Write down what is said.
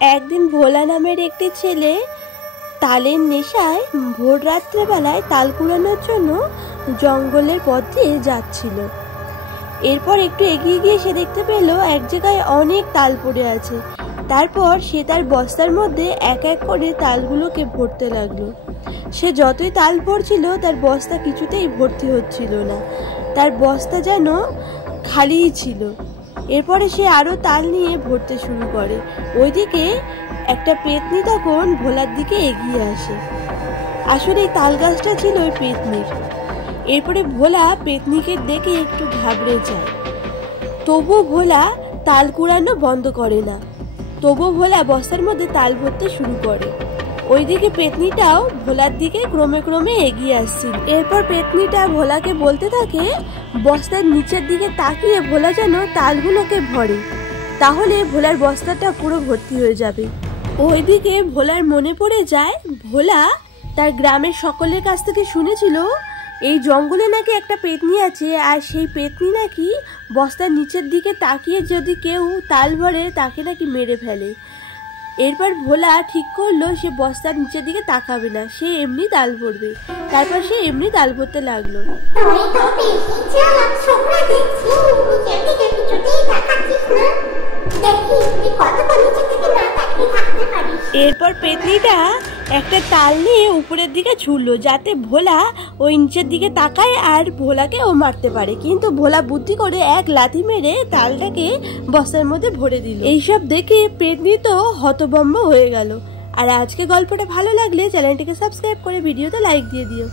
একদিন ভোলা নামের একটি ছেলে তালের নেশায় ভোর রাত্রেবেলায় তাল কুড়ানোর জন্য জঙ্গলের পথ দিয়ে যাচ্ছিল। এরপর একটু এগিয়ে গিয়ে সে দেখতে পেল এক জায়গায় অনেক তাল পড়ে আছে। তারপর সে তার বস্তার মধ্যে এক এক করে তালগুলোকে ভরতে লাগলো। সে যতই তাল ভরছিল তার বস্তা কিছুতেই ভর্তি হচ্ছিল না, তার বস্তা যেন খালিই ছিল। এরপরে সে আরো তাল নিয়ে ভরতে শুরু করে। ওইদিকে একটা পেতনি তখন ভোলার দিকে এগিয়ে আসে। আসলে এই তাল গাছটা ছিল ওই পেতনির। এরপরে ভোলা পেতনিকে দেখে একটু ঘাবড়ে যায়, তবু ভোলা তাল কুড়ানো বন্ধ করে না। তবু ভোলা বস্তার মধ্যে তাল ভরতে শুরু করে। ওইদিকে পেতনিটাও ভোলার দিকে ক্রমে ক্রমে এগিয়ে আসছিল। এরপর পেতনিটা ভোলাকে বলতে থাকে, বস্তার নিচের দিকে তাকিয়ে ভোলা যেন তালগুলোকে ভরে, তাহলে ভোলার বস্তাটা পুরো ভর্তি হয়ে যাবে। ওইদিকে ভোলার মনে পড়ে যায়, ভোলা তার গ্রামের সকলের কাছ থেকে শুনেছিল এই জঙ্গলে নাকি একটা পেতনি আছে, আর সেই পেতনি নাকি বস্তার নিচের দিকে তাকিয়ে যদি কেউ তাল ভরে তাকে নাকি মেরে ফেলে। এরপর ভোলা ঠিক করলো সে বস্তার নিচের দিকে তাকাবে না, সে এমনি তাল ভরবে। তারপর সে এমনি তাল ভরতে লাগলো। এরপর পেতনিটা একটা তাল নিয়ে উপরের দিকে ছুড়লো, যাতে ভোলা ওই নিচের দিকে তাকায় আর ভোলাকে ও মারতে পারে। কিন্তু ভোলা বুদ্ধি করে এক লাথি মেরে তালটাকে বস্তার মধ্যে ভরে দিল। এইসব দেখে পেতনি তো হতভম্ব হয়ে গেল। আর আজকে গল্পটা ভালো লাগলে চ্যানেলটিকে সাবস্ক্রাইব করে ভিডিওতে লাইক দিয়ে দিও।